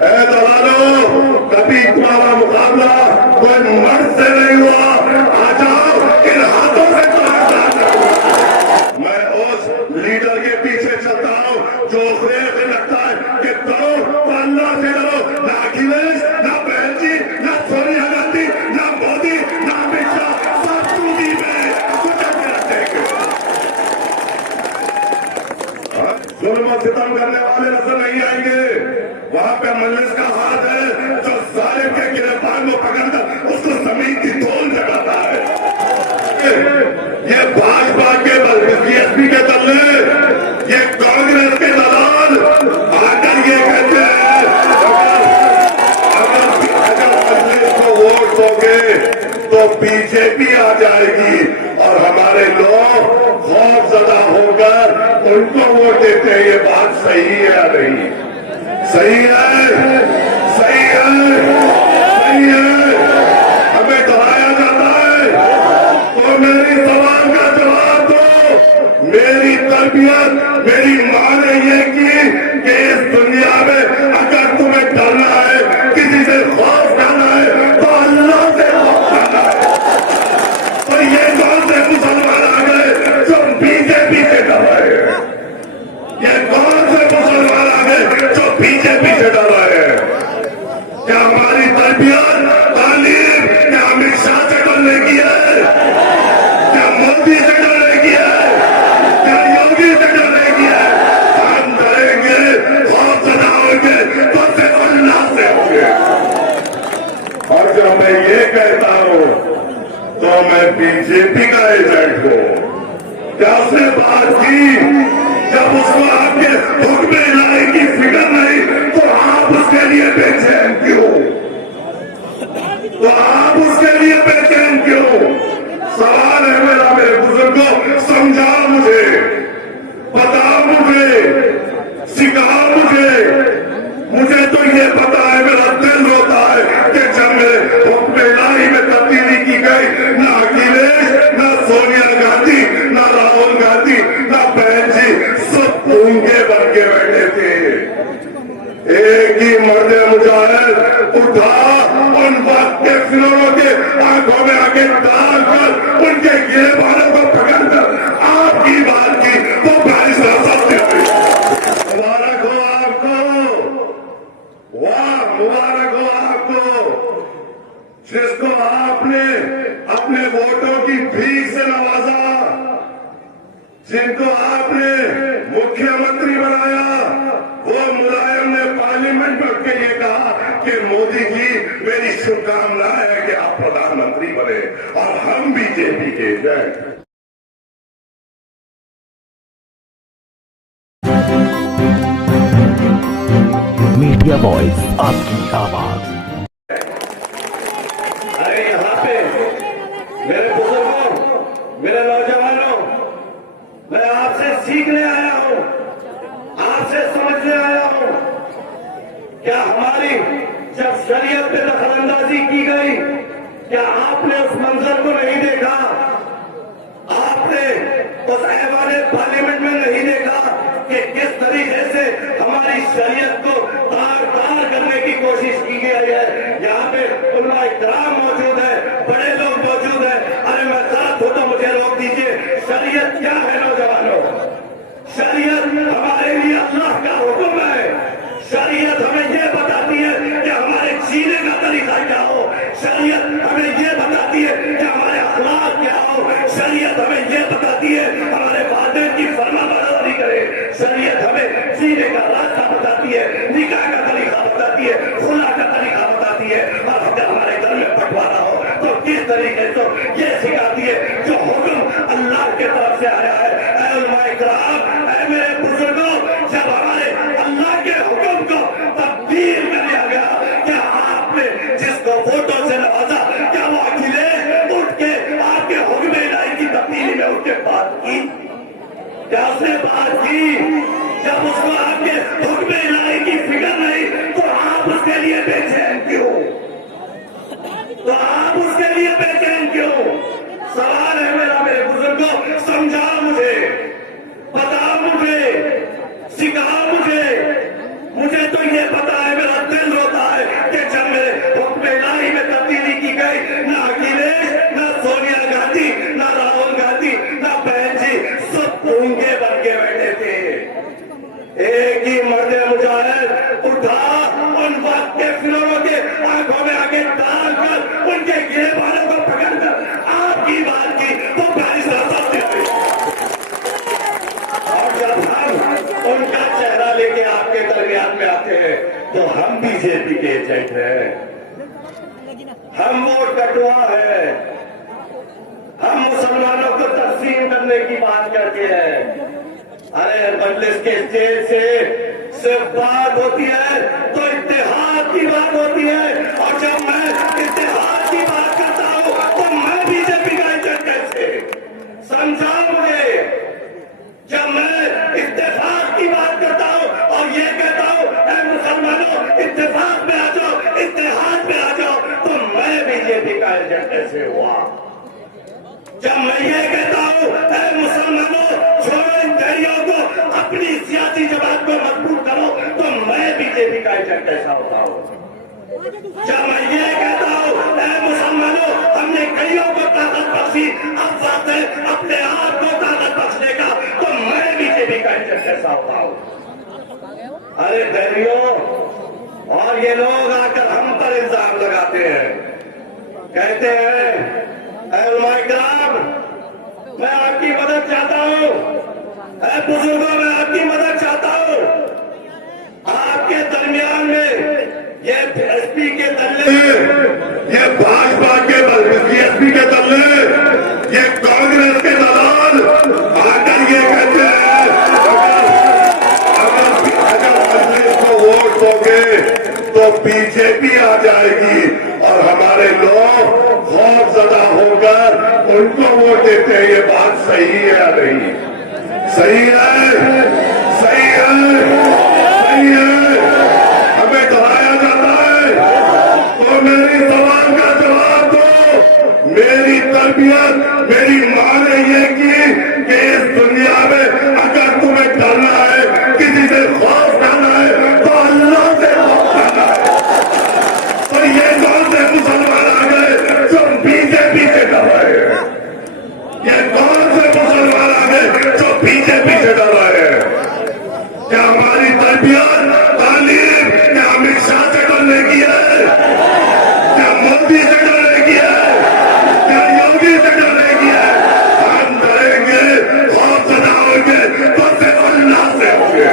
ऐ दलालों, कभी तुम्हारा मुकाबला कोई मर्द से नहीं हुआ। आ जाओ, इन हाथों से तुम्हारा साथ। मैं उस लीडर के पीछे चलता हूं जो उसे लगता है कि डरो तो अल्लाह से डरो। ना अखिलेश, ना बहन जी, ना सोनिया गांधी, ना मोदी, ना अमित शाह, सब चूड़ी में कुचल के रखेंगे। जुल्म और सितम करने वाले नजर नहीं आएंगे। वहां पे मजलिस का हाथ है जो जालिम के गिरफ्तार को पकड़कर उसको जमीन की धूल लगाता है। ये भाजपा के बीएसपी के दल्ले, ये कांग्रेस के दलाल आकर ये कहते हैं अगर मजलिस को वोट दोगे तो बीजेपी आ जाएगी और हमारे लोग खौफजदा होकर उनको वोट देते हैं। ये बात सही है या नहीं? सही है, सही है, सही है। हमें डराया जाता है तो मेरी सवाल का जवाब दो। मेरी तरबियत मेरी मां ने ये की कि इस दुनिया में अगर तुम्हें डरना है, किसी से खौफ खाना है तो अल्लाह से खौफ खाना है। और ये कौन से मुसलमान आ गए जो बीजेपी से डर रहे हैं? ये कौन से मुसलमान आ गए जो बीजेपी से डर रहे हैं? क्या हमारी तरबियत तालीम क्या अमित शाह से डरने की है? क्या मोदी से डरने की है? क्या योगी से डरने की है? हम डरेंगे, खौफजदा होंगे तो सिर्फ अल्लाह से होंगे। और जब मैं ये कहता हूं तो मैं बीजेपी का एजेंट हूं। क्या उसने बात की जब उसको आपके हुक्म इलाही की फिक्र नहीं तो आप उसके लिए बेचैन क्यों? तो आप उसके लिए बेचैन क्यों? सवाल है मेरा, मेरे बुजुर्गों, समझाओ मुझे, बताओ मुझे, सिखाओ मुझे। मुझे तो ये पता है, मेरा दिल रोता है कि जब मेरे हुक्म इलाही में तब्दीली की गई, ना अखिलेश, ना सोनिया गांधी, ना राहुल गांधी, ना बहन जी, सब गूंगे बन के बैठे थे। एक ही मर्द मुजाहिद उठा, उन वक्त के फिरौनों के आंखों में आके डालकर उनके गिरबानों को पकड़कर आपकी बात की तो बारिश सत्य हुई। मुबारक हो आपको, वाह मुबारक हो आपको, जिसको आपने अपने वोटों की भीख से नवाजा, जिनको आपने मुख्यमंत्री बनाया। वो मुलायम ने पार्लियामेंट में उठ के ये कहा कि मोदी जी मेरी शुभकामनाएं है कि आप प्रधानमंत्री बने और हम बीजेपी के एजेंट। मीडिया वॉइस, आपकी आवाज। अरे यहाँ पे मेरे बुजुर्गों, मेरे नौजवानों, मैं आपसे सीखने आया हूं, आपसे समझने आया हूं। क्या हमारी जब शरीयत पे दखलंदाजी की गई, क्या आपने उस मंजर को नहीं देखा? आपने उस ऐवान पार्लियामेंट में नहीं देखा कि किस तरीके से हमारी शरीयत को तार-तार करने की कोशिश की गई है? यहाँ पे उलमा इकराम मौजूद है, बड़े लोग मौजूद है। अरे मैं गलत हूं तो मुझे रोक दीजिए। शरीयत क्या है नौजवानों? शरीयत हमारे लिए अल्लाह का हुक्म है। शरीयत हमें यह बताती है कि हमारे जीने का तरीका क्या हो। शरीयत हमें यह बताती है कि हमारे हालात क्या हो। शरीयत हमें यह बताती है हमारे वादे की फरमाबरदारी करे। शरीयत हमें जीने का रास्ता बताती है, निकाह का तरीका बताती है, खुला का तरीका बताती है। और अगर हमारे घर में बंटवारा हो तो किस तरीके से ये सिखाती है जो हुक्म अल्लाह के तरफ से आया है। ऐ उलमाए किराम, ऐ मेरे बुजुर्गों, जब हमारे अल्लाह के हुक्म को तब्दील कर दिया गया, क्या आपने जिसको वोटों से नवाजा, क्या वो अखिलेश उठ के आपके हुक्म इलाही की तब्दीली में उठ के बात की? क्या उसने बात की? जब उसको आपके हुक्म इलाही की फिक्र नहीं तो आप उसके लिए बेचैन क्यों? तो आप उसके लिए बेचैन क्यों? सवाल है मेरा, मेरे बुजुर्गों, समझाओ मुझे, बताओ मुझे, सिखाओ मुझे। मुझे तो ये पता है, मेरा दिल उठा, उन वक्त के फिरौनों के आंखों में आगे डालकर उनके गिरे बालों को पकड़कर आपकी बात की तो प्यारी साहब ने हुई। और जब हम उनका चेहरा लेके आपके दरमियान में आते हैं तो हम बीजेपी के एजेंट हैं, हम वोट कटुआ है, हम मुसलमानों को तकसीम करने की बात करते हैं। अरे मजलिस के स्टेज से सिर्फ बात होती है तो इत्तेहाद की बात होती है, और जब मैं इत्तेहाद की बात करता हूं तो मैं बीजेपी का एजेंट कैसे? समझाओ मुझे। जब मैं इत्तेफाक की बात करता हूं और ये कहता हूं ऐ मुसलमानों इत्तेफाक में आ जाओ, इत्तेहाद में आ जाओ, तो मैं बीजेपी का एजेंट कैसे हुआ? जब मैं ये कहता हूं ऐ मुसलमानों छोड़ो इन दरियों को, अपनी सियासी जमात को मजबूत करो, तो मैं बीजेपी का एजेंट कैसा होता हूं? जब मैं ये कहता हूं ऐ मुसलमानों हमने कईयों को ताकत बख्शी, अब वक्त है अपने आप को ताकत बख्शने का, तो मैं बीजेपी का एजेंट कैसा होता हूं? अरे दरियों, और ये लोग आकर हम पर इल्जाम लगाते हैं, कहते हैं ऐ उलमाए किराम मैं आपकी मदद चाहता हूं, ऐ बुजुर्गों मैं आपकी मदद चाहता हूं। आपके दरमियान में ये एसपी के दल्ले, ये भाजपा के बीएसपी के दल्ले, ये कांग्रेस के दलाल आकर ये कहते हैं अगर कांग्रेस को वोट दोगे तो बीजेपी आ जाएगी, और हमारे लोग खौफजदा होकर उनको वोट देते हैं। ये बात सही है या नहीं? सही है, सही है, सही है। हमें डराया जाता है, तो मेरी सवाल का जवाब दो। मेरी तरबियत मेरी मां ने ये की कि इस दुनिया में अगर तुम्हें डरना है, किसी से खौफ करना है, तो अल्लाह से खौफ करना है। और ये कौन से मुसलमान आ गए जो बीजेपी से डर रहे हैं? ये कौन से मुसलमान आ गए जो बीजेपी से डर रहे हैं? क्या हमारी तरबियत तालीम क्या अमित शाह से डरने की है? क्या मोदी से डरने की है? क्या योगी से डरने की है? हम डरेंगे, खौफजदा होंगे तो सिर्फ अल्लाह से होंगे।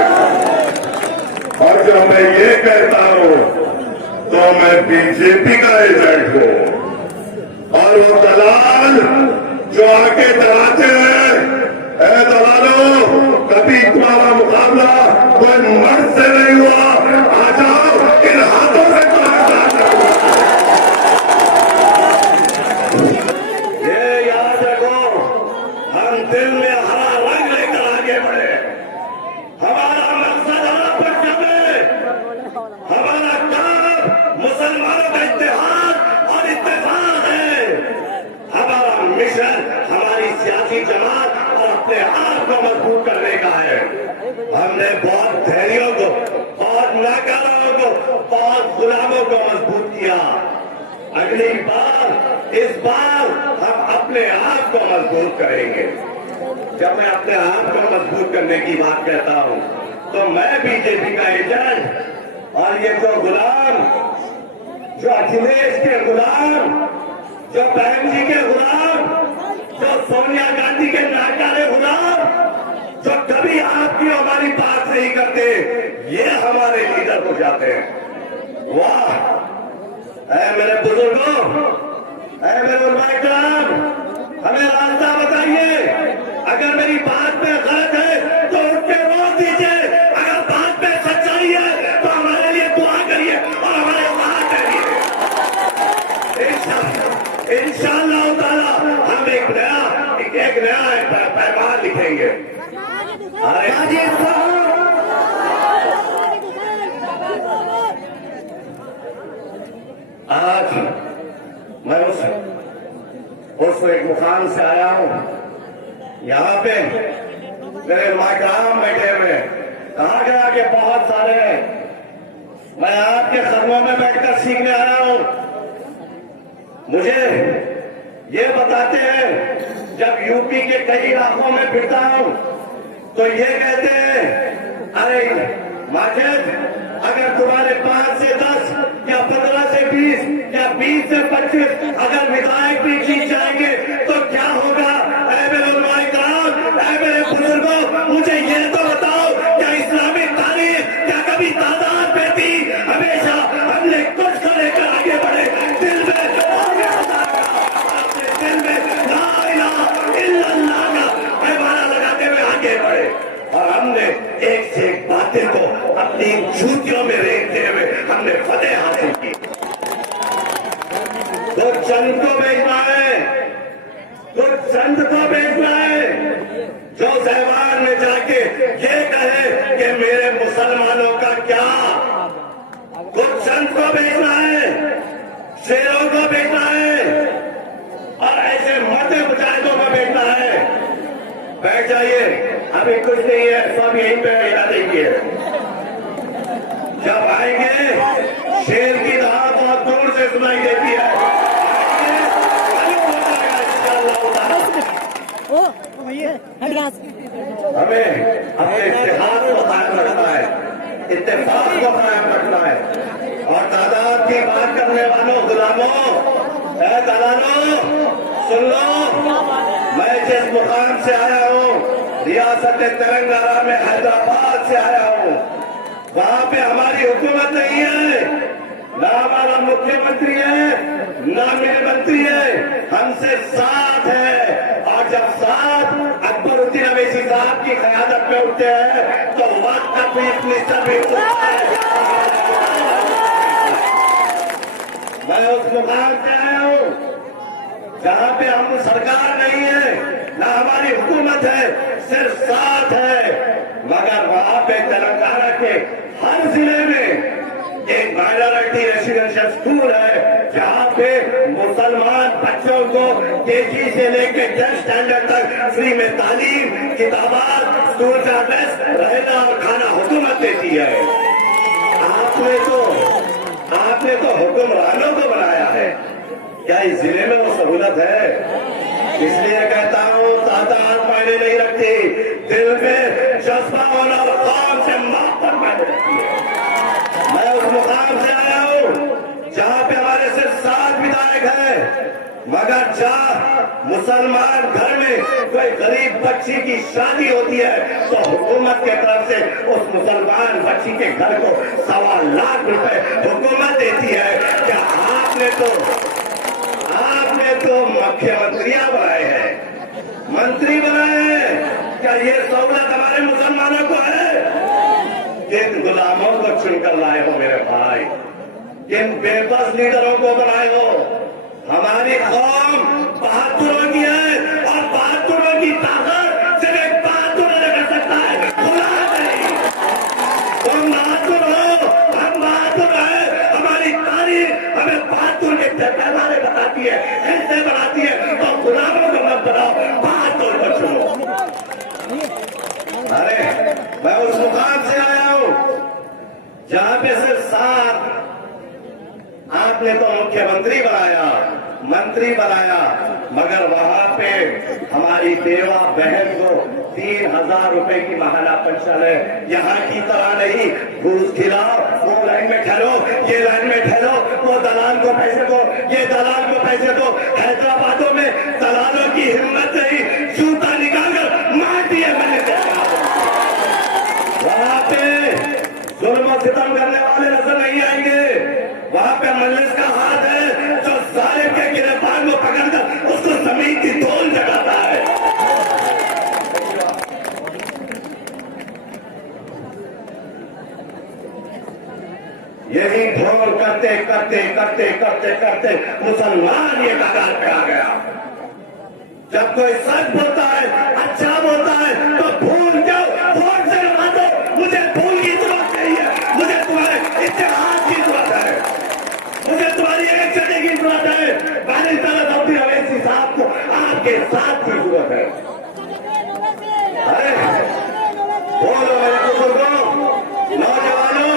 और जब मैं ये कहता हूं तो मैं बीजेपी का एजेंट हूं, और वो दलाल जो आके डराते हैं, ऐ दलालों कभी तुम्हारा मुकाबला कोई मर्द से नहीं हुआ, आ जाओ इन हाथों से तुम्हारा। ये याद रखो, हम दिल में हरा रंग लेकर आगे बढ़े, हमारा मकसद हमारा है, हमारा काम मुसलमानों का इत्तेहाद और इत्तेफाक है, हमारा मिशन हमारी सियासी जमात और अपने आप को मजबूत करने का है। हमने बहुत धैर्यों को, बहुत नाकारों को, बहुत गुलामों को मजबूत किया। अगली बार, इस बार हम अपने आप को मजबूत करेंगे। जब मैं अपने आप को मजबूत करने की बात कहता हूं तो मैं बीजेपी का एजेंट, और ये जो गुलाम, जो अखिलेश के गुलाम, जो बहन जी के गुलाम, जो सोनिया गांधी के नाकारे गुलाम, जो कभी आपकी हमारी बात नहीं करते, ये हमारे लीडर हो जाते हैं। वाह! ऐ मेरे बुजुर्गों, ऐ मेरे उलमाए किराम, हमें रास्ता बताइए। अगर मेरी बात में गलत है तो उठ के रोक दीजिए, अगर बात में सच्चाई है तो हमारे लिए दुआ करिए और हमारे साथ रहिए। इंशाअल्लाह ताला हम एक नया पैगाम लिखेंगे। आज मैं उस एक मुकाम से आया हूं, यहाँ पे मेरे माकाम बैठे हुए, कहा गया कि बहुत सारे हैं। मैं आपके कदमों में बैठकर सीखने आया हूं। मुझे ये बताते हैं, जब यूपी के कई इलाकों में फिरता हूं तो ये कहते हैं, अरे माजिद, अगर तुम्हारे 20 से 25 अगर विधायक भी जीत जाएंगे तो क्या होगा? ऐ मेरे उलमाए कराम, ऐ मेरे बुजुर्गों, मुझे ये तो बताओ, क्या इस्लामी तारीख क्या कभी तादाद में थी? हमेशा हमने कुछ को लेकर आगे बढ़े, दिल में अपने दिल में ला इलाहा इल्लल्लाह का पैमाना लगाते हुए आगे बढ़े और हमने एक से एक बातें को अपनी जूतियों में रेखते हुए हमने फतेह हासिल की। तो चंद को भेजना है, तो चंद को भेजना है जो सहवान में जाके ये कहे कि मेरे मुसलमानों का क्या। तो चंद को भेजना है, शेरों को भेजना है और ऐसे मर्द मुजाहिदों को भेजना है। बैठ जाइए, अभी कुछ नहीं है, सब यहीं पे बैठा देंगे। जब आएंगे शेर की दहाड़ बहुत दूर से सुनाई देती है। हमें अपने इतिहास को कायम रखना है, इत्तेफाक को कायम रखना है और तादाद की बात करने वालों गुलामों, ऐ दलालों, सुन लो, मैं जिस मुकाम से आया हूँ, रियासत तेलंगाना में हैदराबाद से आया हूँ, वहाँ पे हमारी हुकूमत नहीं है, ना हमारा मुख्यमंत्री है, ना मेरे मंत्री है, हमसे साथ है। और जब साथ अकबरुद्दीन अवैसी साहब की क़यादत में उठते हैं तो वक्त का चीफ मिनिस्टर भी उठता है। मैं उस मुकाम से आया हूँ जहाँ पे हम सरकार नहीं है, ना हमारी हुकूमत है, सिर्फ साथ है। मगर वहाँ पे तेलंगाना के हर जिले में एक माइनॉरिटी रेसिडेंशियल स्कूल है जहाँ पे मुसलमान बच्चों को केजी से लेकर 10 स्टैंडर्ड तक फ्री में तालीम, किताबात, स्कूल का ड्रेस, रहना और खाना हुकूमत देती है। आपने तो हुक्मरानों को बनाया है, क्या इस जिले में वो सहूलत है? इसलिए कहता हूँ तादाद मायने नहीं रखती, दिल में जज्बा होना और कौम से माफर मायने रखती है। मैं उस मुकाम से आया हूँ जहाँ पे हमारे सिर्फ 7 विधायक हैं, मगर जहाँ मुसलमान घर में कोई गरीब बच्ची की शादी होती है तो हुकूमत के तरफ से उस मुसलमान बच्ची के घर को 1.25 लाख रुपए हुकूमत देती है। क्या आपने तो मुख्यमंत्रियां बनाए हैं, मंत्री बनाए हैं, क्या ये सहूलत हमारे मुसलमानों को है? किन गुलामों को चुनकर लाए हो मेरे भाई, किन बेबस लीडरों को बनाए हो? हमारी कौम बहादुरों की है और बहादुरों की ताकत सिर्फ एक बहादुर कर सकता है, खुदा नहीं। तुम बहादुर हो, हम बहादुर है, हमारी तारीख हमें बहादुर के पैमाने बताती है, ऐसे बनाती है। तो गुलामों को मत बनाओ, बहादुर को चुनो। अरे मैं उस मुकाम से आया हूं जहां पे सिर्फ 7 आपने तो मुख्यमंत्री बनाया, मंत्री बनाया, मगर वहां पे हमारी बेवा बहन को 3000 रुपए की माहाना पेंशन है। यहाँ की तरह नहीं, घूस खिलाओ, वो लाइन में ठहरो, ये लाइन में ठहरो, वो दलाल को पैसे दो, ये दलाल को पैसे दो। हैदराबादों में दलालों की हिम्मत नहीं, जूता निकालकर मार दिए मैंने देखा। वहां पे जुल्म सितम करने वाले नजर नहीं आएंगे, वहां पे मजलिस का हाथ है जो जालिम के गिरफ्तार को पकड़कर उसको जमीन की धूल जगाता है। यही ढोल करते करते करते करते करते मुसलमान ये कगार पे आ गया। जब कोई सच बोलता है, अच्छा बोलता है तो भूल जाओ, वोट से लगा दो। मुझे भूल की जरूरत नहीं है, मुझे तुम्हारे इतिहास की जरूरत है, मुझे तुम्हारी एक जगह की जरूरत है। बारिश अवैसी साहब को आपके साथ की जरूरत है। अरे बोलो मेरे बुजुर्गों, नौजवानों,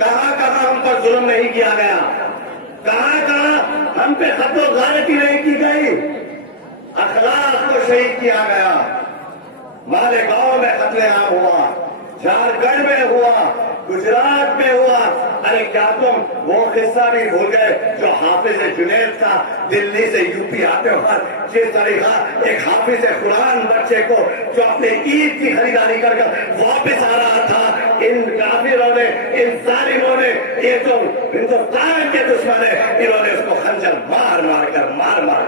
कहाँ कहाँ हम पर जुल्म नहीं किया गया, कहाँ कहाँ हम पे खत्म गारती नहीं की गई, अखलाक को शहीद किया गया। मालेगांव में कत्लेआम हुआ, झारखंड में हुआ, गुजरात में हुआ, अरे क्या तुम वो किस्सा भी भूल गए जो हाफिज जुनैद था, दिल्ली से यूपी आते वक्त जिस तरीका एक हाफिज कुरान बच्चे को जो अपने ईद की खरीदारी कर वापिस आ रहा था, इन काफिरों ने, इन जालिमों ने, ये जो हिंदुस्तान के दुश्मन है, इन्होंने उसको खंजर मार मार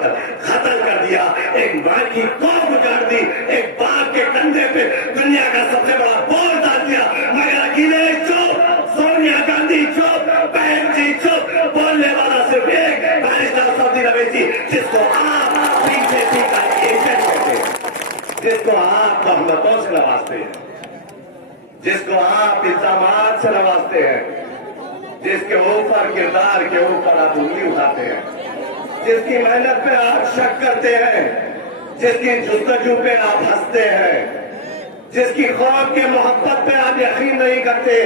कर खत्म कर दिया। एक माँ की कौम उजाड़ दी, एक बाप के कंधे पे दुनिया का सबसे बड़ा बोझ डाल दिया। मगर अखिलेश चुप, सोनिया गांधी चुप, बहन जी चुप, बोलने वाला सिर्फ एक बैरिस्टर सऊदी अरबी, जिसको आप बीजेपी का एजेंट कहते हैं, जिसको आप तहमतों से नवाजते हैं, जिसको आप इल्जामात से नवाजते हैं, जिसके ऊपर किरदार के ऊपर आप उंगली उठाते हैं, जिसकी मेहनत पे आप शक करते हैं, जिसकी जुस्तजू पे आप हंसते हैं, जिसकी कौम के मोहब्बत पे आप यकीन नहीं करते,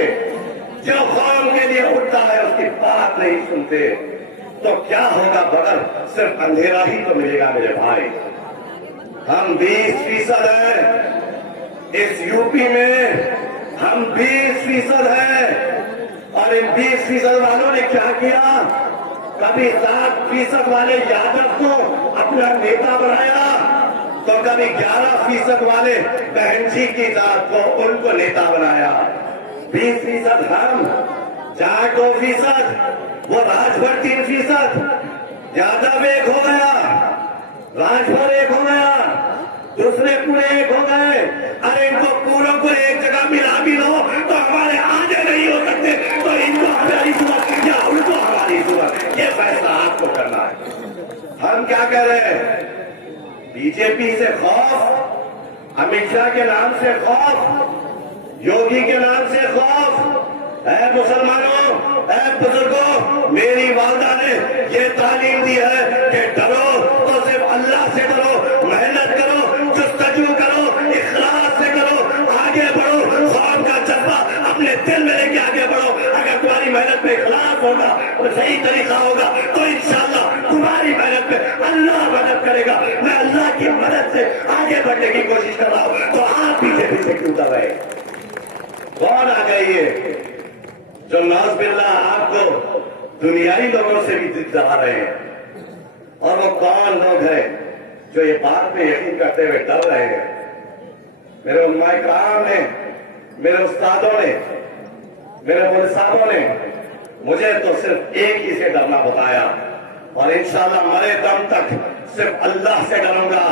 जो कौम के लिए उठता है उसकी बात नहीं सुनते, तो क्या होगा? बगल सिर्फ अंधेरा ही तो मिलेगा मेरे भाई। हम 20% हैं इस यूपी में, हम 20% हैं, और इन 20% वालों ने क्या किया? कभी 7% वाले यादव को अपना नेता बनाया, तो कभी 11% वाले बहन जी की जात को उनको नेता बनाया। 20% हम, 4-2%, वो राजभर 3%, यादव एक हो गया, राजभर एक हो गया, दूसरे पूरे एक हो गए। अरे इनको पूरों को एक जगह मिला भी लो तो हमारे आगे नहीं हो सकते, तो इनको हमारी जरूरत या उनको हमारी जरूरत, ये फैसला आपको करना है। हम क्या कह रहे हैं? बीजेपी से खौफ, अमित शाह के नाम से खौफ, योगी के नाम से खौफ है। मुसलमानों, है बुजुर्गों, मेरी वालदा ने ये तालीम दी है कि डरो तो सिर्फ अल्लाह से डरो, मेहनत करो, जुस्तजू करो, इखलास से करो, आगे बढ़ो, कौम का जज्बा अपने दिल में लेके आगे बढ़ो। अगर तुम्हारी मेहनत में इखलास होगा और सही तरीका होगा तो इंशाअल्लाह तुम्हारी मेहनत में अल्लाह मदद करेगा। मैं अल्लाह की मदद से आगे बढ़ने की कोशिश कर रहा हूं, तो आप पीछे क्यों दब रहे? कौन आ गई है जो नाज़बिल्लाह आपको दुनियावी लोगों से भी दबा रहे हैं? और वो कौन लोग हैं जो ये बात पे यकीन करते हुए डर रहे हैं? मेरे उलमाए कराम ने, मेरे उस्तादों ने, मेरे मौलवी साहबों ने मुझे तो सिर्फ एक ही से डरना बताया, और इंशाअल्लाह मरे दम तक सिर्फ अल्लाह से डरूंगा,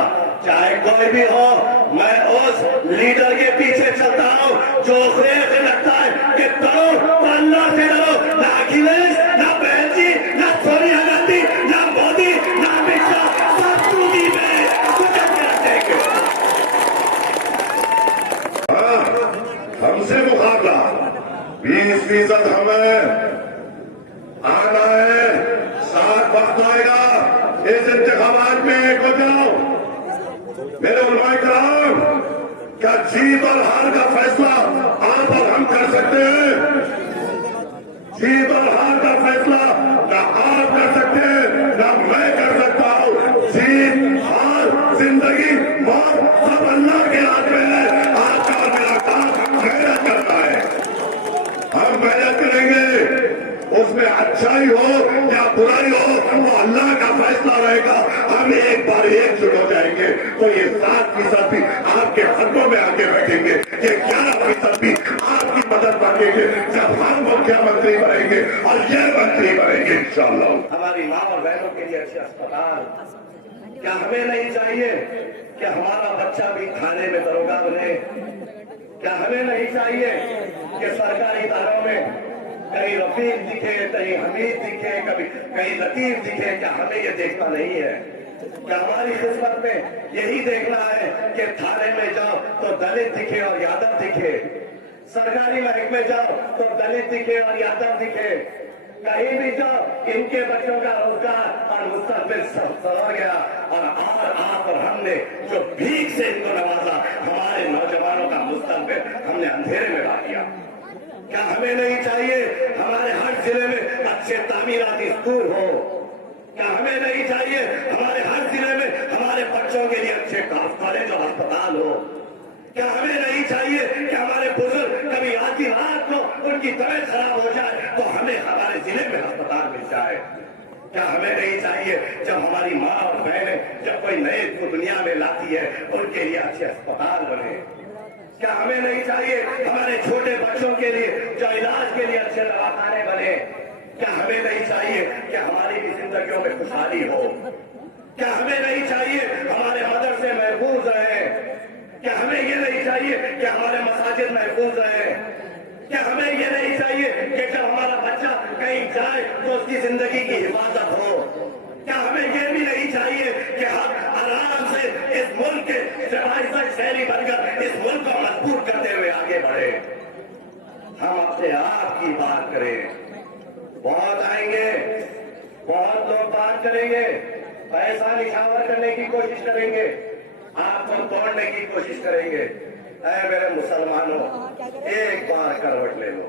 चाहे कोई भी हो। मैं उस लीडर के पीछे चलता हूं जो खुद लगता है कि डरो तो अल्लाह से डरो, ना अखिलेश, ना बहन जी, ना सोनिया गांधी, ना मोदी, ना अमित शाह, सब टूटी में कुछ हमसे मुकाबला 20% हमें आना है, साथ वक्त आएगा, इस इंतखाबात में एक हो जाओ। मेरे उलमाए कराम, क्या जीत और हार का फैसला आप और हम कर सकते हैं? जीत और हार का फैसला ना आप कर सकते हैं, ना मैं कर सकता हूं। जीत हार, जिंदगी मौत सब अल्लाह के हाथ में है। आपका और मेरा काम मेहनत करना है, हम मेहनत करेंगे, उसमें अच्छाई हो या बुराई हो वो अल्लाह का फैसला रहेगा। हम एक बार एकजुट हो जाएंगे तो ये 7% भी आपके हकों में आके बैठेंगे, ये 11% भी आपकी मदद मांगेंगे जब हम मुख्यमंत्री बनेंगे और ये मंत्री बनेंगे इंशाअल्लाह। हमारी माँ और बहनों के लिए अच्छे अस्पताल, क्या हमें नहीं चाहिए कि हमारा बच्चा भी थाने में दरोगा बने? क्या हमें नहीं चाहिए कि सरकारी इदारों में कहीं रफीक दिखे, कहीं हमीद दिखे, कभी कहीं लतीफ दिखे? क्या हमें ये देखना नहीं है? क्या हमारी किस्मत में यही देखना है कि थाने में जाओ तो दलित दिखे और यादव दिखे, सरकारी महकमे जाओ तो दलित दिखे और यादव दिखे, कहीं भी जाओ इनके बच्चों का रोजगार और मुस्तकबिल सवर गया, और आप और हमने जो भीख से इनको नवाजा, हमारे नौजवानों का मुस्तकबिल हमने अंधेरे में ला दिया। क्या हमें नहीं चाहिए हमारे हर जिले में अच्छे तामीराती स्कूल हो? क्या हमें नहीं चाहिए हमारे हर जिले में हमारे बच्चों के लिए अच्छे कॉलेज और अस्पताल हो? क्या हमें नहीं चाहिए कि हमारे बुजुर्ग कभी आधी रात को उनकी तबीयत खराब हो जाए तो हमें हमारे जिले में अस्पताल मिल जाए? क्या हमें नहीं चाहिए जब हमारी माँ और बहनें जब कोई नए को दुनिया में लाती है उनके लिए अच्छे अस्पताल बने? क्या हमें नहीं चाहिए हमारे छोटे बच्चों के लिए जो इलाज के लिए अच्छे दवाखाने बने? क्या हमें नहीं चाहिए कि हमारी भी जिंदगियों में खुशहाली हो? क्या हमें नहीं चाहिए हमारे मदरसे महफूज रहे? क्या हमें ये नहीं चाहिए कि हमारे मसाजिद महफूज रहे? क्या हमें ये नहीं चाहिए कि जब हमारा बच्चा कहीं जाए तो उसकी जिंदगी की हिफाजत हो? क्या हमें ये भी नहीं चाहिए कि हम आराम से इस मुल्क के जवाइजर शहरी बनकर इस मुल्क को मजबूत करते हुए आगे बढ़े? हम अपने आप की बात करें। बहुत आएंगे, बहुत लोग बात करेंगे, पैसा निछावर करने की कोशिश करेंगे, आपको तोड़ने की कोशिश करेंगे। ऐ मेरे मुसलमानों, एक बार करवट ले लो,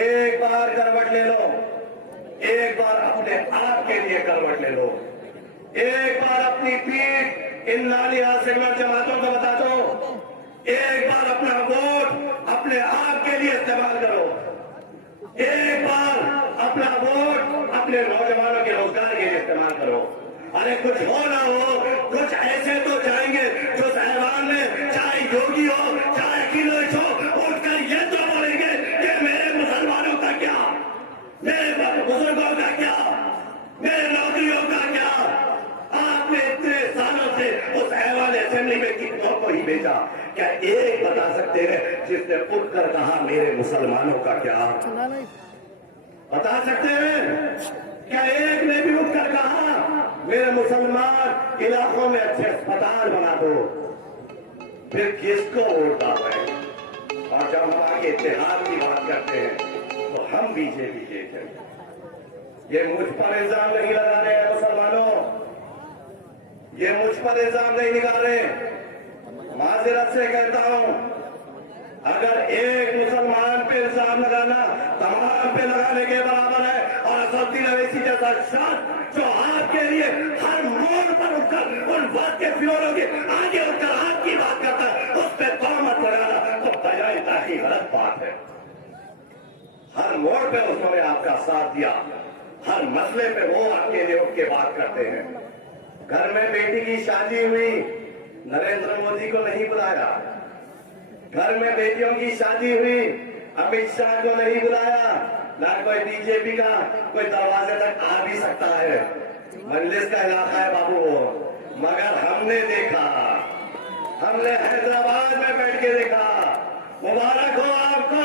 एक बार करवट ले लो, एक बार अपने आप के लिए करवट ले लो, एक बार अपनी पीठ इन नाली हासिल जमातों को बता दो, एक बार अपना वोट अपने आप के लिए इस्तेमाल करो, एक बार अपना वोट अपने नौजवानों के रोजगार के लिए इस्तेमाल करो। अरे कुछ हो ना हो, कुछ ऐसे तो जाएंगे जो साहिबान में चाहे योगी हो चाहे अखिलेश हो उठकर ये तो बोलेंगे कि मेरे मुसलमानों का क्या, मेरे बुजुर्गों का क्या, मेरे नौकरियों का क्या? आपने इतने सालों से उस ऐवान असेंबली में कितनों को ही भेजा, क्या एक बता सकते हैं जिसने उठकर कहा मेरे मुसलमानों का क्या? बता सकते हैं? क्या एक ने भी उठकर कहा मेरे मुसलमान इलाकों में अच्छे अस्पताल बना दो? फिर किसको वोट डाल रहे हैं? और जब हम आगे इत्तेहाद की बात करते हैं तो हम बीजेपी के हैं। ये मुझ पर इल्जाम नहीं लगा रहे हैं मुसलमानों, ये मुझ पर इल्जाम नहीं निकाल रहे। माजरत से कहता हूं, अगर एक मुसलमान पे इल्जाम लगाना तमाम पे लगाने के बराबर है। और असदुद्दीन अवैसी जैसा शख्स जो आपके लिए हर मोड़ पर उठकर उन बात के फिरों के आगे उठकर आपकी बात करता है, उस पर तहमत लगाना तो बजाय ताकि गलत बात है। हर मोड़ पे उन्होंने आपका साथ दिया, हर मसले पे वो आपके लिए उठ के बात करते हैं। घर में बेटी की शादी हुई, नरेंद्र मोदी को नहीं बुलाया। घर में बेटियों की शादी हुई, अमित शाह को नहीं बुलाया। ना कोई बीजेपी का कोई दरवाजे तक आ भी सकता है, मंजलिस का इलाका है बाबू वो। मगर हमने देखा, हमने हैदराबाद में बैठ के देखा। मुबारक हो आपको,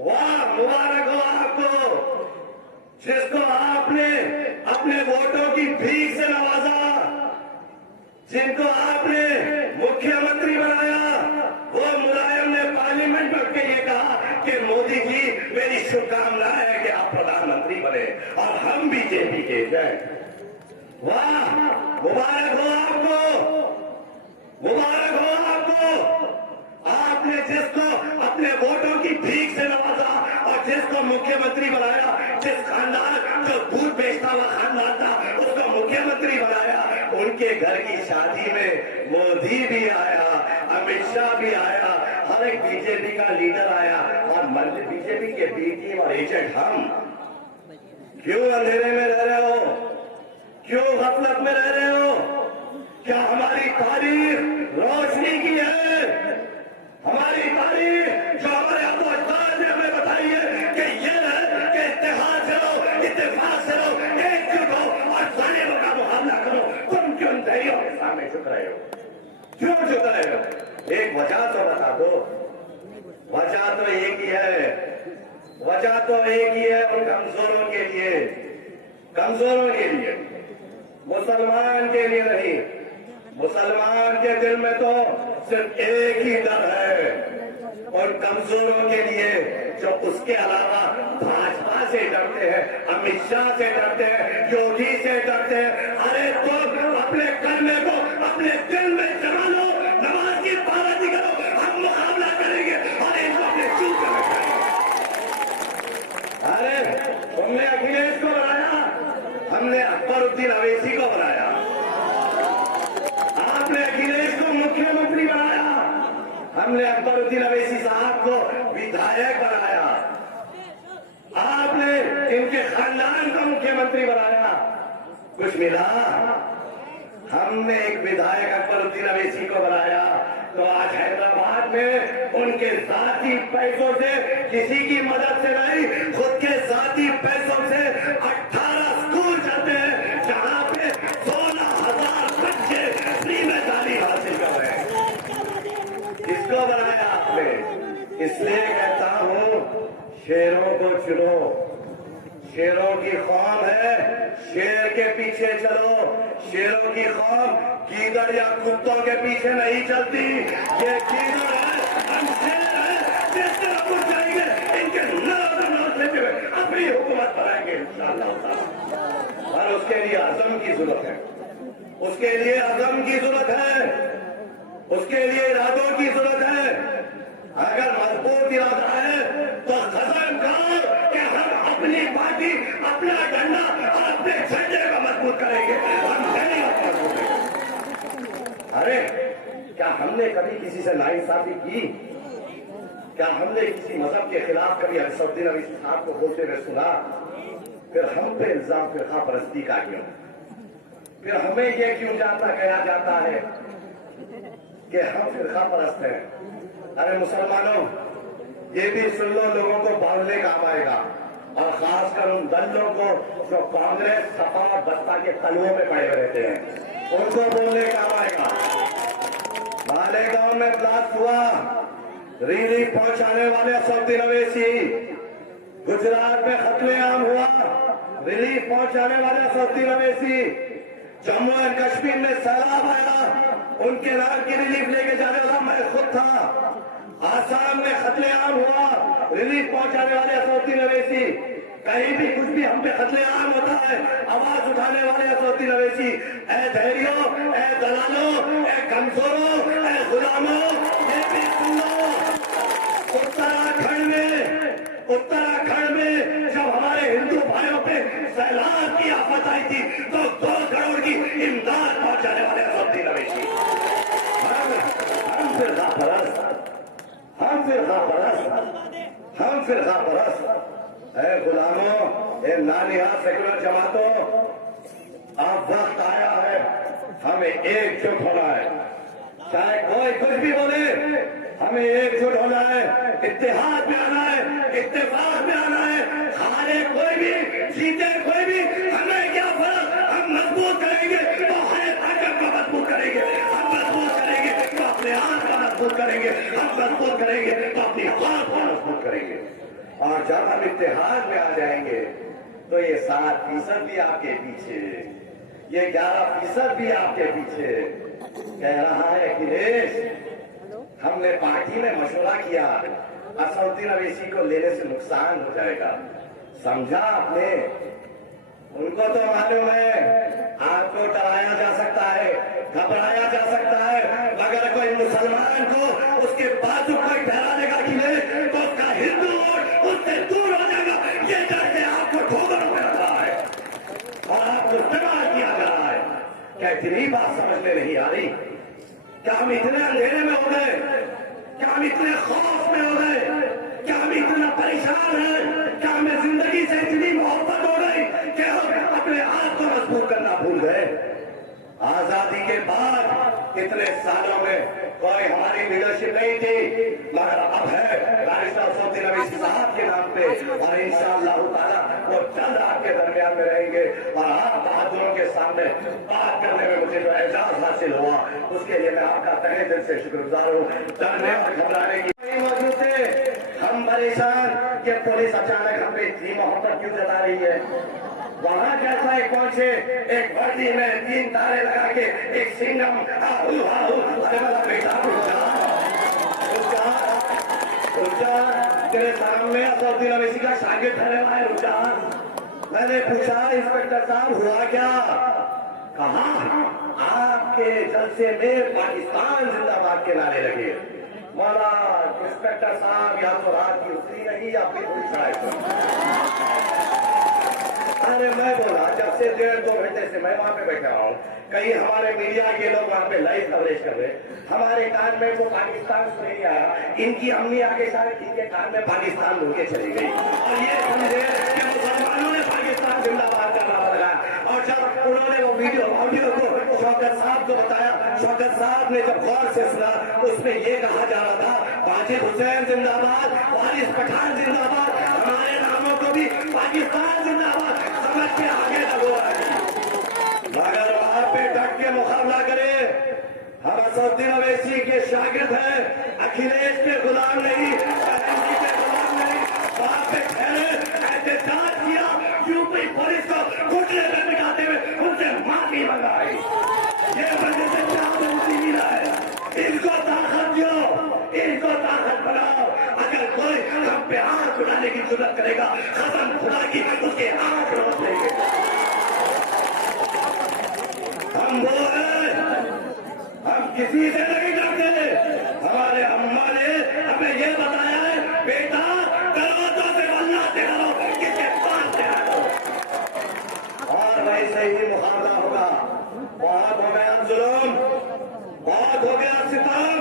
वाह मुबारक हो आपको, जिसको आपने अपने वोटों की भीख से नवाजा, जिनको आपने मुख्यमंत्री बनाया। वो मुलायम ने पार्लियामेंट में उठ के ये कहा कि मोदी जी मेरी शुभकामनाएं है कि आप प्रधानमंत्री बने और हम बीजेपी के हैं। वाह मुबारक हो आपको, मुबारक हो आपको। आपने जिसको अपने वोटों की भीख से नवाजा और जिसको मुख्यमंत्री बनाया, जिस खानदान जो दूध बेचता हुआ खानदान था उसको मुख्यमंत्री बनाया, उनके घर की शादी में मोदी भी आया, अमित शाह भी आया, हर एक बीजेपी का लीडर आया। और बीजेपी के बी टीम और एजेंट हम क्यों अंधेरे में रह रहे हो, क्यों गफलत में रह रहे हो? क्या हमारी तारीख रोशनी की है? हमारी तारीख जो हमारे अबू अजदाद ने हमें बताई है कि ये है कि इत्तेहाद से रहो, इत्तेफाक से रहो, एकजुट हो और जालिमों का मुकाबला करो। तुम क्यों अंधेरियों के सामने झुक रहे हो, क्यों झुक रहे हो? एक वजह तो बता दो। वजह तो एक ही है, वजह तो एक ही है, उन कमजोरों के लिए, कमजोरों के लिए, मुसलमान के लिए नहीं। मुसलमान के दिल में तो सिर्फ एक ही डर है, और कमजोरों के लिए जो उसके अलावा भाजपा से डरते हैं, अमित शाह से डरते हैं, योगी से डरते हैं। अरे तो अपने करने को अपने दिल में जमा लो, नमाज की पाबंदी करो, हम मुकाबला करेंगे और इनको अपने चूक कर रखेंगे। अरे तुमने अखिलेश को बनाया, हमने अकबरुद्दीन अवैसी को बनाया। आपने अखिलेश को मुख्यमंत्री बनाया, हमने अकबरुद्दीन अवैसी साहब को विधायक बनाया, आपने इनके खानदान का मुख्यमंत्री बनाया, कुछ मिला? हमने एक विधायक अकबरुद्दीन अवैसी को बनाया, तो आज हैदराबाद में उनके जाती पैसों से, किसी की मदद से नहीं, खुद के जाती पैसों से 18 स्कूल चलते हैं, जहां पे 16,000 बच्चे फ्री में तालीम हासिल कर रहे हैं। इसको बनाया आपने। इसलिए कहता हूं, शेरों को चुनो, शेरों की कौम है, शेर के पीछे चलो। शेरों की कौम गीदड़ या कुत्तों के पीछे नहीं चलती। ये गीदड़ है, हम शेर है, जिस तरह कुछ जाएंगे, इनके नौ लेते हुए अपनी हुकूमत बनाएंगे इंशाअल्लाह। और उसके लिए अज़म की जरूरत है, उसके लिए अज़म की जरूरत है, उसके लिए इरादों की जरूरत है। अगर मजबूत इरादा है तो कसम खाओ कि हम अपनी पार्टी, अपना डंडा और अपने झंडे को मजबूत करेंगे, हम पहली बात मजबूत करेंगे। अरे क्या हमने कभी किसी से नाइंसाफी की? क्या हमने किसी मजहब के खिलाफ कभी असदुद्दीन अवैसी साहब को बोलते हुए सुना? फिर हम पे इल्जाम फिरका परस्ती का क्यों? फिर हमें ये क्यों कहा जाता है कि हम फिरका परस्त हैं? अरे मुसलमानों, ये भी सुन लो, लोगों को बांधने काम आएगा, और खासकर उन दलों को जो कांग्रेस, सपा और बसपा के तलुओं में पड़े रहते हैं, उनको बोलने काम आएगा। मालेगांव में ब्लास्ट हुआ, रिलीफ पहुंचाने वाले असदुद्दीन अवैसी, गुजरात में कत्लेआम हुआ, रिलीफ पहुंचाने वाले असदुद्दीन अवैसी, जम्मू एंड कश्मीर में सैलाब आया, उनके नाम की रिलीफ लेके जाने वाला मैं खुद था, आसाम में कत्लेआम हुआ, रिलीफ पहुंचाने वाले असदुद्दीन अवैसी, कहीं भी कुछ भी हम पे कत्लेआम होता है, आवाज उठाने वाले असदुद्दीन अवैसी। ऐ धैर्यों, ऐ दलालों, ऐ कमजोरों, ऐ गुलामों, ये भी सुन लो, उत्तराखंड में जब हमारे हिंदू भाइयों पे सैलाब की आफत आई थी, तो 2 करोड़ की इमदाद पहुंचाने वाले असदुद्दीन अवैसी। हम फिरका परस्त, हम फिरका परस्त। ऐ गुलामों, ए नानिहा सेकुलर जमातों, अब वक्त आया है, हमें एकजुट होना है। चाहे कोई कुछ भी बोले, हमें एकजुट होना है, इत्तेहाद में आना है, इत्तेफाक में आना है। हारे कोई भी, जीते कोई भी, हमें क्या फर्क, हम मजबूत करेंगे तो हर ताकत को मजबूत करेंगे, हम मजबूत करेंगे तो अपने हाथ का मजबूत करेंगे, हम मजबूत करेंगे तो अपनी हाथ को मजबूत करेंगे। और जब हम इत्तेहाद में आ जाएंगे तो ये 7% भी आपके पीछे, ये 11% भी आपके पीछे। कह रहा है अखिलेश, हमने पार्टी में मशवरा किया, असदुद्दीन अवैसी को लेने से नुकसान हो जाएगा। समझा आपने? उनको तो मालूम है आपको डराया जा सकता है, घबराया जा सकता है, मगर कोई मुसलमान को उसके बाजू कोई ठहरा देगा अखिलेश, तो उसका हिंदू वोट उससे दूर हो जाएगा। ये डर के आपको ठोकरों में रखा है और आपको इस्तेमाल किया जा रहा है। क्या इतनी बात समझ में नहीं आ रही? क्या हम इतने अंधेरे में हो गए? क्या हम इतने खौफ में हो गए? क्या हम इतना परेशान हैं? क्या हमें जिंदगी से इतनी मोहब्बत हो गई कि हम अपने आप को मजबूत करना भूल गए? आजादी के बाद इतने सालों में कोई हमारी लीडरशिप नहीं थी, मगर अब है बैरिस्टर असदुद्दीन अवैसी साहब के नाम पे, और इंशाअल्लाह ताला वो जल्द आपके दरमियान में रहेंगे। और आप बहादुरों के सामने बात करने में मुझे जो एजाज हासिल हुआ, उसके लिए मैं आपका तहे दिल से शुक्रगुजार हूँ। डरने और घबराने की मौजूद थे, हम परेशान कि पुलिस अचानक हम पे इतनी मोहब्बत क्यों जता रही है। वहां जैसा एक पहुंचे, एक वर्दी में 3 तारे लगा के एक सिंगम, अरे वाला बेटा तेरे सामने असदुद्दीन अवैसी का शागिर्द ठहरे हुआ है, रुका। मैंने पूछा इंस्पेक्टर साहब हुआ क्या? कहा आपके जलसे में पाकिस्तान जिंदाबाद के नारे लगे। मौला इंस्पेक्टर साहब, या तो रात की उतरी नहीं या फिर अरे में मैं बोला, जब से 1.5-2 घंटे से मैं वहां पे बैठा हूँ, कई हमारे मीडिया के लोग वहां पे लाइव कवरेज कर रहे, हमारे कान में वो पाकिस्तान से नहीं आया, इनकी अम्मी आगे सारे इनके कान में पाकिस्तान ढूंढ के चली गई और ये समझे कि मुसलमानों ने पाकिस्तान जिंदाबाद का नारा लगाया। और जब उन्होंने वो वीडियो ऑडियो को शौकत साहब को बताया, शौकत साहब ने जब गौर से सुना, उसमें ये कहा जा रहा था वाजिद हुसैन जिंदाबाद, वारिस पठान जिंदाबाद, हमारे नामों को भी पाकिस्तान जिंदाबाद समझ के आगे लगो है। मगर वहां पे डट के मुकाबला करे, हम असदुद्दीन अवैसी के शागिर्द हैं, अखिलेश के गुलाम नहीं, एनसी के गुलाम नहीं, वहां पे ठहरे एहतजाज किया, यूपी पुलिस को घुटने में बिठाते हुए उनसे माफी मंगाई। ये वजह से क्या मिला है, इनको ताकत दो, इनको ताकत बनाओ। अगर कोई हम पे आंख उठाने की जरूरत करेगा, कसम खुदा की उसके आंख रोक देंगे। हम वो हैं, हम किसी से नहीं डरते। हमारे अम्मा ने हमें ये बताया है, बेटा दरवाजों से अल्लाह से डरो, किसके पास से डरो। और वैसे ही मुकाबला होगा। बहुत हो गया जुल्म, बहुत हो गया सितम,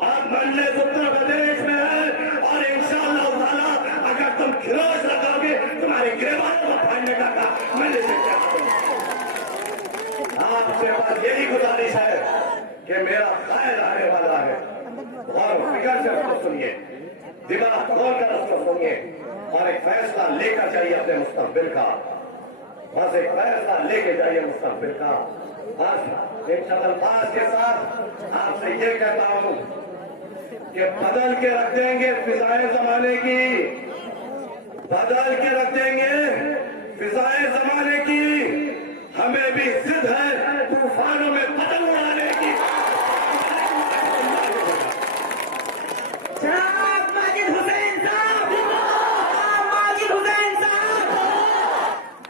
अब मजलिस उत्तर प्रदेश में है और इंशाअल्लाह ताला अगर तुम खिरोज लगाओगे, तुम्हारे गिरबानों को फाड़ने का काम मैं नहीं आपसे बात यही गुजारिश है कि मेरा कायद आने वाला है और फिक्र से उसको सुनिए, दिमाग खोल कर उसको सुनिए और एक फैसला लेकर जाइए अपने मुस्तकबिल का। बस एक फैसला लेके जाइए मुस्तकबिल का। आज एक अल्फाज के साथ आपसे ये कहता हूं कि बदल के रख देंगे फिजाएं जमाने की, बदल के रख देंगे फिजाएं जमाने की। हमें भी जिद है तूफानों में पतंग उड़ाने की। जनाब माजिद हुसैन साहब, माजिद हुसैन साहब,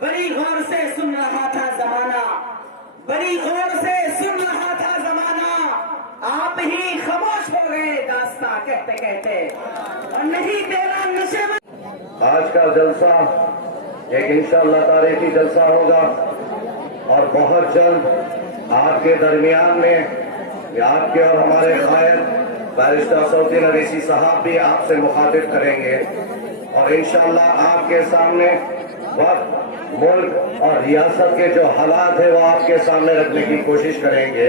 बड़ी गौर से सुन रहा था जमाना, बड़ी गौर से सुन रहा था जमाना, आप ही खामोश हो गए दास्तां कहते कहते, और नहीं तेरा नशे में। आज का जलसा एक इंशाअल्लाह तारीखी जलसा होगा और बहुत जल्द आपके दरमियान में आपके और हमारे कायद बैरिस्टर असदुद्दीन अवैसी साहब भी आपसे मुखातिब करेंगे और इंशाअल्लाह आपके सामने वक्त मुल्क और रियासत के जो हालात है वो आपके सामने रखने की कोशिश करेंगे।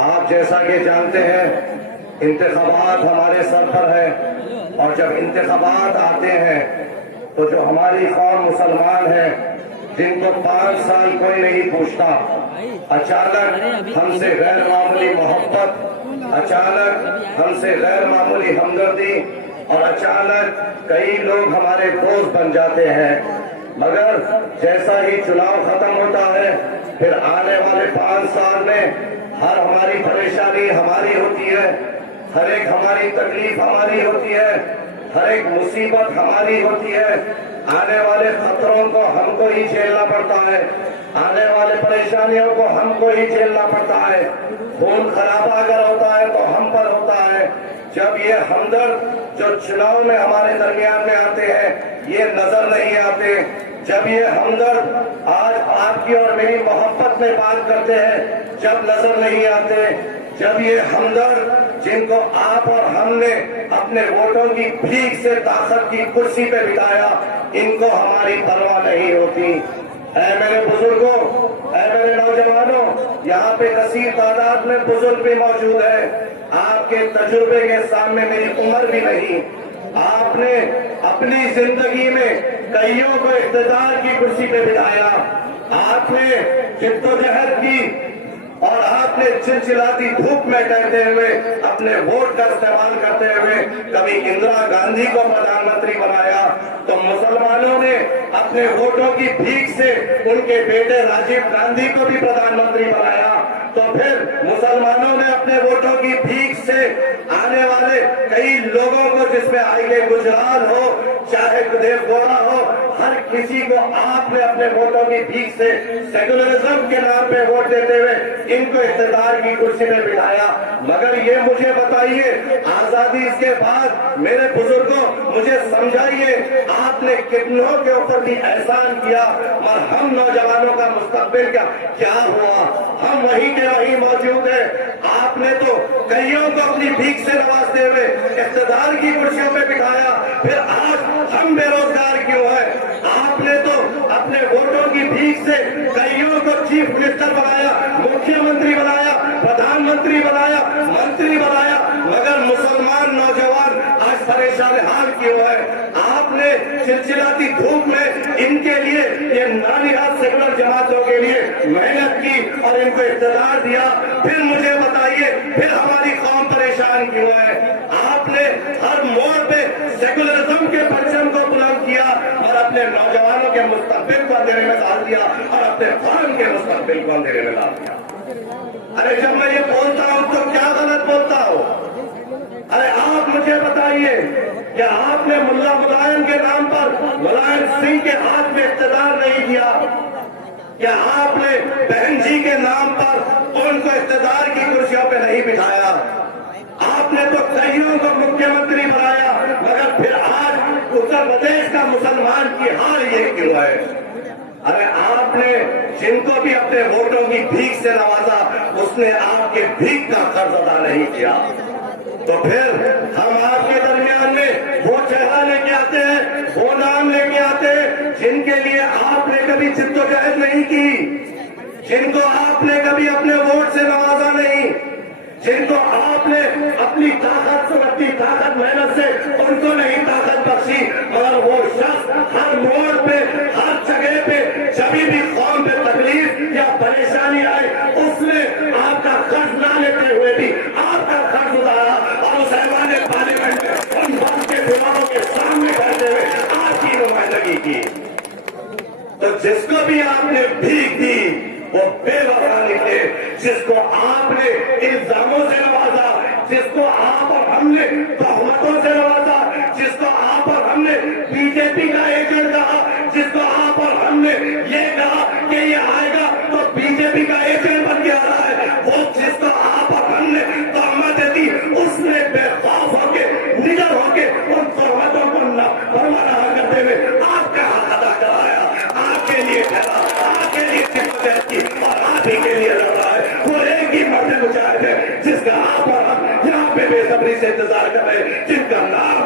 आप जैसा कि जानते हैं इंतखाबात हमारे सर पर है और जब इंतखाबात आते हैं तो जो हमारी कौम मुसलमान है जिनको 5 साल कोई नहीं पूछता, अचानक हमसे गैर मामूली मोहब्बत, अचानक हमसे गैर मामूली हमदर्दी और अचानक कई लोग हमारे दोस्त बन जाते हैं। मगर जैसा ही चुनाव खत्म होता है फिर आने वाले 5 साल में हर हमारी परेशानी हमारी होती है, हर एक हमारी तकलीफ हमारी होती है, हर एक मुसीबत हमारी होती है। आने वाले खतरों को हमको ही झेलना पड़ता है, आने वाले परेशानियों को हमको ही झेलना पड़ता है। खून खराबा अगर होता है तो हम पर होता है। जब ये हमदर्द जो चुनाव में हमारे दरमियान में आते हैं ये नजर नहीं आते, जब ये हमदर्द आज आपकी और मेरी मोहब्बत में बात करते हैं जब नजर नहीं आते, जब ये हमदर्द जिनको आप और हमने अपने वोटों की भीख से ताकत की कुर्सी पे बिठाया इनको हमारी परवाह नहीं होती। ऐ मेरे बुजुर्गों, ऐ मेरे नौजवानों, यहाँ पे कसीर तादाद में बुजुर्ग भी मौजूद है। आपके तजुर्बे के सामने मेरी उम्र भी नहीं। आपने अपनी जिंदगी में कईयों को इख्तियार की कुर्सी पे बिठाया, आपने जिद्दोजहद की और आपने चिलचिलाती धूप में कहते हुए अपने वोट का इस्तेमाल करते हुए कभी इंदिरा गांधी को प्रधानमंत्री बनाया तो मुसलमानों ने अपने वोटों की भीख से उनके बेटे राजीव गांधी को भी प्रधानमंत्री बनाया। तो फिर मुसलमानों ने अपने वोटों की भीख से आने वाले कई लोगों को, जिसमें आगे गुजराल हो, चाहे देवगौड़ा हो, हर किसी को आपने अपने वोटों की भीख से सेकुलरिज्म के नाम पे वोट देते हुए इनको इख्तियार की कुर्सी में बिठाया। मगर ये मुझे बताइए, आजादी के बाद मेरे बुजुर्गों मुझे समझाइए, आपने कितनों के ऊपर भी एहसान किया और हम नौजवानों का मुस्तकबिल क्या हुआ? हम वहीं के वहीं मौजूद हैं। आपने तो कईयों को अपनी भीख से नवाजते हुए इख्तियार की कुर्सियों पे बिठाया, फिर आज हम बेरोजगार क्यों हैं? आपने तो अपने वोटों की भीख से कईयों को चीफ मिनिस्टर बनाया, मुख्यमंत्री बनाया, प्रधानमंत्री बनाया, मंत्री बनाया, मगर मुसलमान नौजवान आज परेशान हाल क्यों है? आपने चिलचिलाती धूप में इनके लिए, ये नानिहाल सेकुलर जमातों के लिए मेहनत की और इनको इख्तियार दिया। फिर मुझे बताइए, फिर हमारी कौम परेशान क्यों है? आपने हर मोड़ पे सेकुलरिज्म के परचम को बुलंद किया और अपने नौजवानों के मुस्तकबिल को अंधेरे में डाल दिया और अपने कौम के मुस्तकबिल को अंधेरे में डाल दिया। अरे जब मैं ये बोलता हूं तो क्या गलत बोलता हूं? अरे आप मुझे बताइए, क्या आपने मुल्ला मुलायम के नाम पर मुलायम सिंह के हाथ में इख्तियार नहीं किया? क्या आपने बहन जी के नाम पर उनको इख्तियार की कुर्सियों पे नहीं बिठाया? आपने तो कईयों को मुख्यमंत्री बनाया, मगर फिर आज उत्तर प्रदेश का मुसलमान की हाल ये क्यों है? अरे आपने जिनको भी अपने वोटों की भीख से नवाजा, उसने आपके भीख का कर्ज अदा नहीं किया। तो फिर हम आपके दरमियान में वो चेहरा लेके आते हैं, वो नाम लेके आते हैं जिनके लिए आपने कभी जिद्दोजहद नहीं की, जिनको आपने कभी अपने वोट से नवाजा नहीं, जिनको आपने अपनी ताकत से, अपनी ताकत मेहनत से उनको नहीं ताकत बख्शी, मगर वो शख्स हर मोड़ पे, हर जगह पे, जब भी कौम पे तकलीफ या परेशानी आए, उसने आपका कर्ज ना लेते हुए भी आपका कर्ज उतारा और उस ऐवान पार्लियामेंट में उन वक्त के दीवारों के सामने बैठे हुए आपकी नुमाइंदगी की। तो जिसको भी आपने भीख दी वो बेवफा निकले, जिसको आपने इल्जामों से नवाजा, जिसको आप और हमने तोहमतों से नवाजा, जिसको आप और हमने बीजेपी का एजेंट कहा, जिसको आप और हमने ये कहा कि ये आएगा तो बीजेपी का एजेंट बन के आ रहा है, वो जिसको आप और हमने तोहमत दी, उसने बेखौफ होके, निडर होके उन तोहमतों को परवाना करते हुए आपका हक अदा कराया, आपके लिए ठहरा, आपके लिए और आप ही के लिए लड़ रहा है। वो एक ही मर्द मुजाहिद है जिसका आप और हम यहाँ पे बेसब्री से इंतजार कर रहे हैं, जिनका नाम